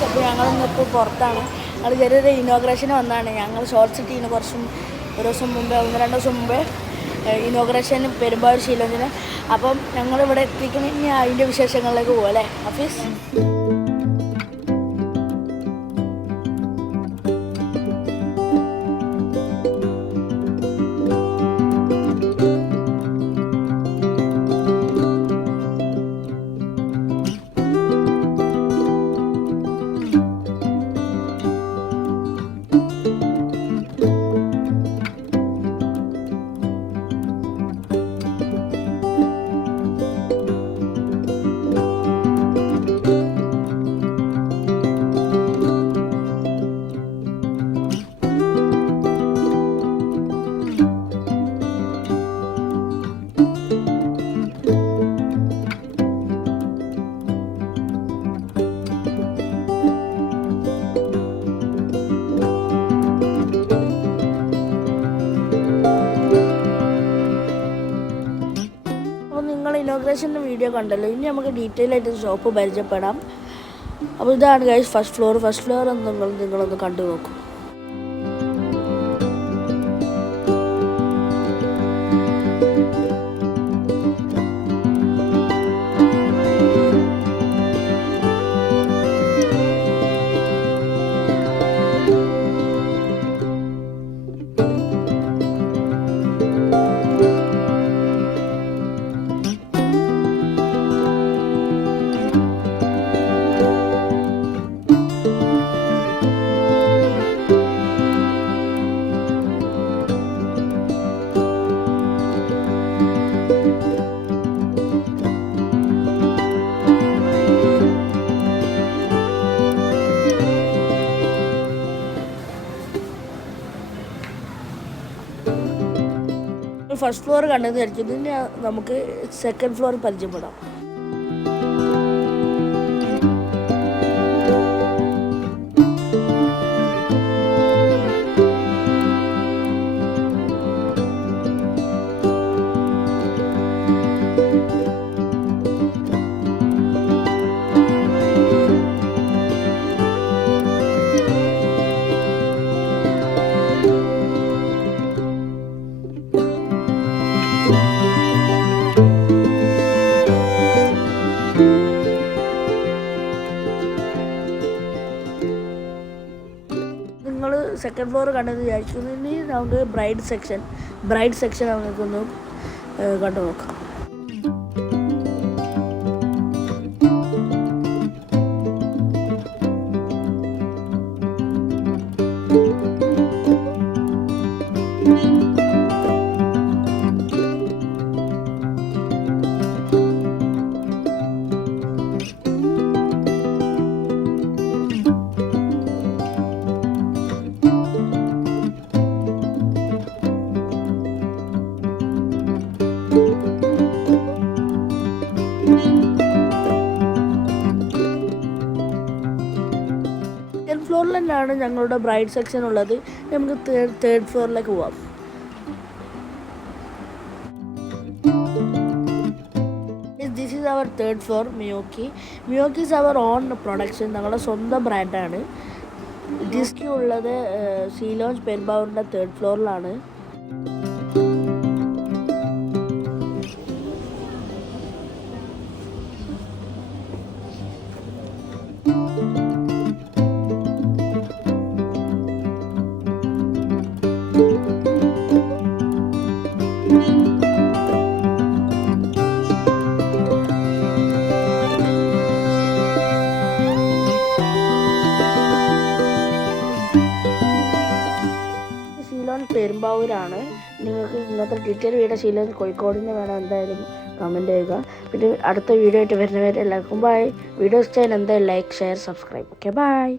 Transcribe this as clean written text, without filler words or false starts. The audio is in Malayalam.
ഗൈസ്, അപ്പോൾ ഞങ്ങളിന്നിപ്പോൾ പുറത്താണ്. ഞങ്ങൾ ചെറിയൊരു ഇനോഗ്രേഷന് വന്നതാണ്. ഞങ്ങൾ ഷോർട്സ് ഇട്ടീന് ഒരു ദിവസം മുമ്പേ, 1-2 ദിവസം മുമ്പേ ഇനോഗ്രേഷന് പെരുമ്പാവൂർ ഷീലോഞ്ചിന്. അപ്പം ഞങ്ങളിവിടെ എത്തിക്കണമെങ്കിൽ അതിൻ്റെ വിശേഷങ്ങളിലേക്ക് പോകും അല്ലേ ഹഫീസ്? ഇനോഗ്രേഷൻ്റെ വീഡിയോ കണ്ടല്ലോ. ഇനി നമുക്ക് ഡീറ്റെയിൽ ആയിട്ട് ഷോപ്പ് പരിചയപ്പെടാം. അപ്പോൾ ഇതാണ് ഗൈസ് ഫസ്റ്റ് ഫ്ലോർ നിങ്ങളൊന്ന് കണ്ടു നോക്കൂ. ഫസ്റ്റ് ഫ്ലോർ കണ്ടത് വിചാരിച്ചത്. ഇനി നമുക്ക് സെക്കൻഡ് ഫ്ലോർ പരിചയപ്പെടാം. നിങ്ങൾ സെക്കൻഡ് ഫ്ലോർ കണ്ടത് വിചാരിക്കുന്നു. ഇനി നമുക്ക് ബ്രൈഡ് സെക്ഷൻ നമുക്കൊന്ന് കണ്ടു നോക്കാം. ഫ്ലോറിൽ തന്നെയാണ് ഞങ്ങളുടെ ബ്രൈഡ് സെക്ഷൻ ഉള്ളത്. നമുക്ക് തേർഡ് ഫ്ലോറിലേക്ക് പോവാം. This is our third floor. മിയോക്കി ഈസ് അവർ ഓൺ പ്രൊഡക്ഷൻ. ഞങ്ങളുടെ സ്വന്തം ബ്രാൻഡാണ്. ഡിസ്കി ഉള്ളത് ഷീലോഞ്ച് പെരുമ്പാവൂരിൻ്റെ തേർഡ് ഫ്ലോറിലാണ്. പെരുമ്പാവൂരാണ്. നിങ്ങൾക്ക് ഇന്നത്തെ ഡീറ്റെയിൽ വീഡിയോ ഷീലോഞ്ച് കോഴിക്കോടിന് വേണം എന്തായാലും കമൻറ്റ് ചെയ്യുക. പിന്നെ അടുത്ത വീഡിയോ ആയിട്ട് വരുന്നവരെ എല്ലാവർക്കും ബൈ. വീഡിയോ ഇഷ്ടമായാൽ എന്തായാലും like, share, subscribe. Okay bye.